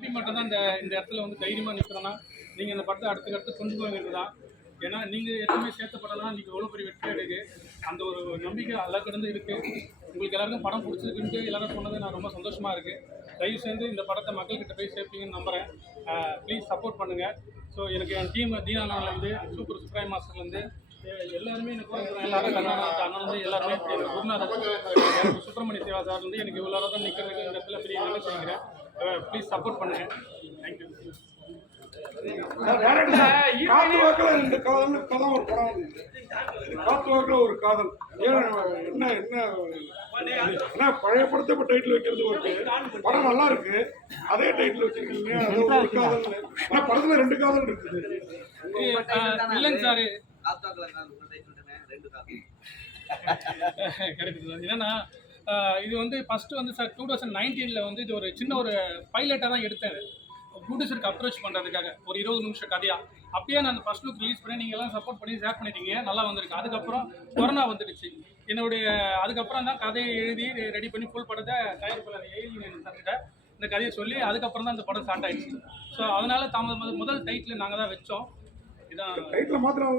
எப்படி மட்டும் தான் இந்த இந்த இடத்துல வந்து தைரியமாக நிற்கிறோன்னா நீங்கள் இந்த படத்தை அடுத்த அடுத்து கொண்டு போக வேண்டியதுதான். ஏன்னா நீங்கள் எப்பவுமே சேர்த்தப்படலாம் நீங்கள் எவ்வளோ பெரிய வெற்றி எடுக்கு அந்த ஒரு நம்பிக்கை அழகு கிடந்து இருக்குது உங்களுக்கு எல்லாருக்கும் படம் பிடிச்சிருக்குன்ட்டு எல்லாரும் சொன்னது நான் ரொம்ப சந்தோஷமாக இருக்குது தயவு சேர்ந்து இந்த படத்தை மக்கள்கிட்ட போய் சேர்ப்பீங்கன்னு நம்புகிறேன் ப்ளீஸ் சப்போர்ட் பண்ணுங்கள் ஸோ எனக்கு என் டீம் தீனானாலேருந்து சூப்பர் சுப்ராய் மாஸ்டர்லேருந்து எல்லாருமே எனக்கு வந்து எல்லாரும் கண்ணாநாத் அண்ணன் எல்லாருமே எனக்கு குருநாதர் சுப்பிரமணிய சேவா சார் வந்து எனக்கு இவ்வளோ தான் நிற்கிறதுக்கு இந்த இடத்துல பெரிய நல்ல செய்கிறேன் ப்ளீஸ் சப்போர்ட் பண்ணுங்கள் தேங்க்யூ காத்து வாக்கில் ரெண்டு காதல் கதை ஒரு படம் வந்து. காத்து வாக்கில் ஒரு காதல். ஏன் என்ன என்ன ஏன்னா பழைய படத்தை இப்போ டைட்டில் வைக்கிறது ஒரு படம். நல்லா இருக்கு. அதே டைட்டில் வச்சிருக்கீங்க அது ஒரு காதல். ஆனா படத்துல ரெண்டு காதல் இருக்குது. இல்லைங்க சார். கிடைக்குது என்னன்னா இது வந்து ஃபஸ்ட்டு வந்து சார் டூ தௌசண்ட் நைன்டீனில் வந்து இது ஒரு சின்ன ஒரு பைலட்டாக தான் எடுத்தேன். ப்ரொடியூசருக்கு அப்ரோச் பண்ணுறதுக்காக ஒரு இருபது நிமிஷம் கதையாக அப்பயே நான் ஃபர்ஸ்ட் லுக் ரிலீஸ் பண்ணி நீங்கள் எல்லாம் சப்போர்ட் பண்ணி ஷேர் பண்ணிட்டீங்க. நல்லா வந்திருக்கு. அதுக்கப்புறம் கொரோனா வந்துடுச்சு. என்னுடைய அதுக்கப்புறம் தான் கதையை எழுதி ரெடி பண்ணி ஃபுல் படத்தை தயாரிப்பாளர் எழுதி சார்கிட்ட இந்த கதையை சொல்லி அதுக்கப்புறம் தான் இந்த படம் ஸ்டார்ட் ஆயிடுச்சு. ஸோ அதனால தாமதம் முதல் டைட்டில் நாங்கள் தான் வச்சோம். டைட்டில் மாத்திரம்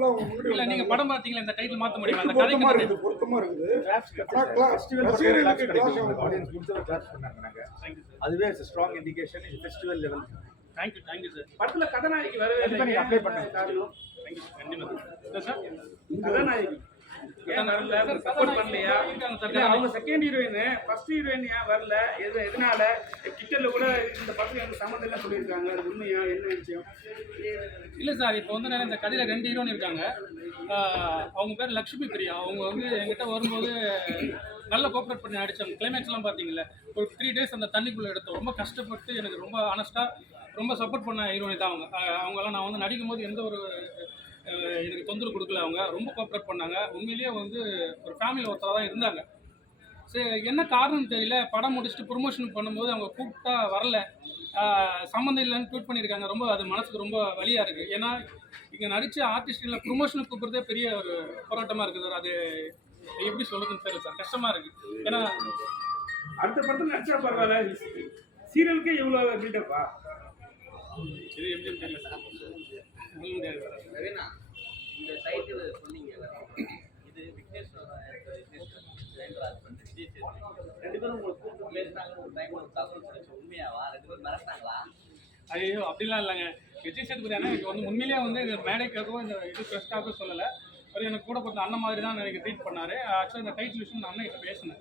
இல்லை நீங்கள் படம் பார்த்தீங்களா இந்த டைட்டில் மாற்ற முடியுமா? அந்த கதைக்கு இருக்குது பொருத்தமா இருக்குது. ஆனா class- ரசிகர்களுக்கு ஆகும். ஆடியன்ஸ் முடிச்சவரை கிளாஸ் பண்ணாங்க நாங்க. சார் அதுவே ஸ்ட்ராங் இண்டிகேஷன் இது festival level thank you thank you sir படத்துல கதாநாயகி வரவே கண்டிப்பா நீங்க இல்லை சார் கதாநாயகி. ஏன் வரல சப்போர்ட் பண்ணலையா? இருக்காங்க sir second heroine first heroine ஏன் வரல? எது எதனால? ட்விட்டரில் கூட இந்த பசங்க எனக்கு சம்மந்தம் எல்லாம் சொல்லியிருக்காங்க. அது உண்மையா? என்ன விஷயம்? இல்லை சார் இப்போ வந்து நான் இந்த கதையில் ரெண்டு ஹீரோன்னு இருக்காங்க. அவங்க பேர் லக்ஷ்மி பிரியா. அவங்க வந்து எங்கிட்ட வரும்போது நல்ல கோஆப்ரேட் பண்ணி நடிச்சாங்க கிளைமேக்ஸ்லாம் பார்த்தீங்களா ஒரு த்ரீ டேஸ் அந்த தண்ணிக்குள்ளே எடுத்தோம். ரொம்ப கஷ்டப்பட்டு எனக்கு ரொம்ப ஆனஸ்ட்டாக ரொம்ப சப்போர்ட் பண்ண ஹீரோனி தான் அவங்க. ஆஹ் அவங்கெல்லாம் நான் வந்து நடிக்கும் போது எந்த ஒரு எனக்கு தொந்தரவு கொடுக்கல அவங்க. ரொம்ப கோஆப்ரேட் பண்ணாங்க. உண்மையிலேயே வந்து ஒரு ஃபேமிலி ஒருத்தராக தான் இருந்தாங்க. சரி என்ன காரணம் தெரியல. படம் முடிச்சுட்டு ப்ரொமோஷன் பண்ணும்போது அவங்க கூப்பிட்டா வரல. சம்மந்தம் இல்லைன்னு ட்வீட் பண்ணியிருக்காங்க. ரொம்ப அது மனசுக்கு ரொம்ப வலியாக இருக்குது ஏன்னா இங்கே நடித்த ஆர்டிஸ்ட்களை ப்ரொமோஷனுக்கு கூப்பிட்றதே பெரிய ஒரு போராட்டமாக இருக்குது. சார் அது எப்படி சொல்லுதுன்னு தெரியல சார். கஷ்டமாக இருக்குது ஏன்னா அடுத்த படத்துல நடிச்சா பரவாயில்ல. சீரியலுக்கே இவ்வளவு பில்டப்பா இது எப்படின்னு தெரியல சார்? சொல்ல முடியாது. சார் விஜய் ரெண்டு பேரும் உங்களுக்கு கூப்பிட்டு பேசினாங்க ஒரு டைம் ஒரு தகவல் கிடைச்ச உண்மையாவா? ரெண்டு பேரும் மிரட்டாங்களா ஐயோ அப்படிலாம் இல்லைங்க. விஜய் சேதுபதி அண்ணா எனக்கு வந்து உண்மையிலேயே வந்து இந்த மேடைக்காகவோ இந்த இது ப்ரெஸ்க்காகவோ சொல்லலை. அவர் எனக்கு கூட கொஞ்சம் அண்ணன் மாதிரி தான் எனக்கு ட்ரீட் பண்ணார். ஆக்சுவலாக இந்த டைட்டில் விஷயம் நான் அண்ணன் கிட்ட பேசினேன்.